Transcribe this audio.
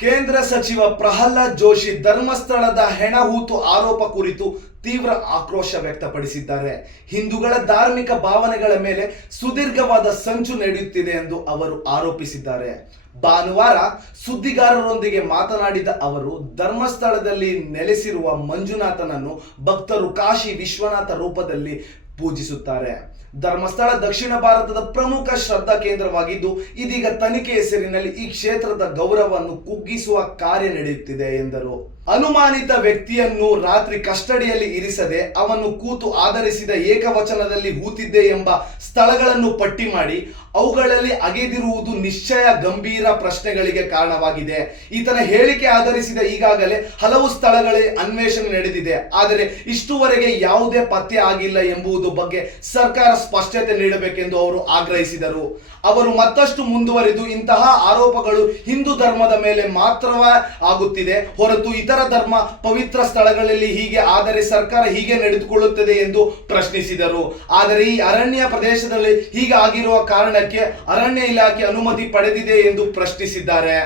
ಕೇಂದ್ರ ಸಚಿವ ಪ್ರಹ್ಲಾದ್ ಜೋಶಿ ಧರ್ಮಸ್ಥಳದ ಹೆಣಹೂತು ಆರೋಪ ಕುರಿತು ತೀವ್ರ ಆಕ್ರೋಶ ವ್ಯಕ್ತಪಡಿಸಿದ್ದಾರೆ. ಹಿಂದೂಗಳ ಧಾರ್ಮಿಕ ಭಾವನೆಗಳ ಮೇಲೆ ಸುದೀರ್ಘವಾದ ಸಂಚು ನಡೆಯುತ್ತಿದೆ ಎಂದು ಅವರು ಆರೋಪಿಸಿದ್ದಾರೆ. ಭಾನುವಾರ ಸುದ್ದಿಗಾರರೊಂದಿಗೆ ಮಾತನಾಡಿದ ಅವರು, ಧರ್ಮಸ್ಥಳದಲ್ಲಿ ನೆಲೆಸಿರುವ ಮಂಜುನಾಥನನ್ನು ಭಕ್ತರು ಕಾಶಿ ವಿಶ್ವನಾಥ ರೂಪದಲ್ಲಿ ಪೂಜಿಸುತ್ತಾರೆ. ಧರ್ಮಸ್ಥಳ ದಕ್ಷಿಣ ಭಾರತದ ಪ್ರಮುಖ ಶ್ರದ್ಧಾ ಕೇಂದ್ರವಾಗಿದ್ದು, ಇದೀಗ ತನಿಖೆ ಹೆಸರಿನಲ್ಲಿ ಈ ಕ್ಷೇತ್ರದ ಗೌರವವನ್ನು ಕುಗ್ಗಿಸುವ ಕಾರ್ಯ ನಡೆಯುತ್ತಿದೆ ಎಂದರು. ಅನುಮಾನಿತ ವ್ಯಕ್ತಿಯನ್ನು ರಾತ್ರಿ ಕಸ್ಟಡಿಯಲ್ಲಿ ಇರಿಸದೆ ಅವನು ಕೂತು ಆಧರಿಸಿದ ಏಕವಚನದಲ್ಲಿ ಹೂತಿದ್ದೆ ಎಂಬ ಸ್ಥಳಗಳನ್ನು ಪಟ್ಟಿ ಮಾಡಿ, ಅವುಗಳಲ್ಲಿ ಅಗೆದಿರುವುದು ನಿಶ್ಚಯ ಗಂಭೀರ ಪ್ರಶ್ನೆಗಳಿಗೆ ಕಾರಣವಾಗಿದೆ. ಈತನ ಹೇಳಿಕೆ ಆಧರಿಸಿದ ಈಗಾಗಲೇ ಹಲವು ಸ್ಥಳಗಳಲ್ಲಿ ಅನ್ವೇಷಣೆ ನಡೆದಿದೆ. ಆದರೆ ಇಷ್ಟುವರೆಗೆ ಯಾವುದೇ ಪತ್ತೆ ಆಗಿಲ್ಲ ಎಂಬುದು ಬಗ್ಗೆ ಸರ್ಕಾರ ಸ್ಪಷ್ಟತೆ ನೀಡಬೇಕೆಂದು ಅವರು ಆಗ್ರಹಿಸಿದರು. ಅವರು ಮತ್ತಷ್ಟು ಮುಂದುವರಿದು ಇಂತಹ ಆರೋಪಗಳು ಹಿಂದೂ ಧರ್ಮದ ಮೇಲೆ ಮಾತ್ರವೇ ಆಗುತ್ತಿದೆ. ಹೊರತು ಇತರ ಧರ್ಮ ಪವಿತ್ರ ಸ್ಥಳಗಳಲ್ಲಿ ಹೀಗೆ, ಆದರೆ ಸರ್ಕಾರ ಹೀಗೆ ನಡೆದುಕೊಳ್ಳುತ್ತದೆ ಎಂದು ಪ್ರಶ್ನಿಸಿದರು. ಆದರೆ ಈ ಅರಣ್ಯ ಪ್ರದೇಶದಲ್ಲಿ ಹೀಗೆ ಆಗಿರುವ ಕಾರಣಕ್ಕೆ ಅರಣ್ಯ ಇಲಾಖೆ ಅನುಮತಿ ಪಡೆದಿದೆ ಎಂದು ಪ್ರಶ್ನಿಸಿದ್ದಾರೆ.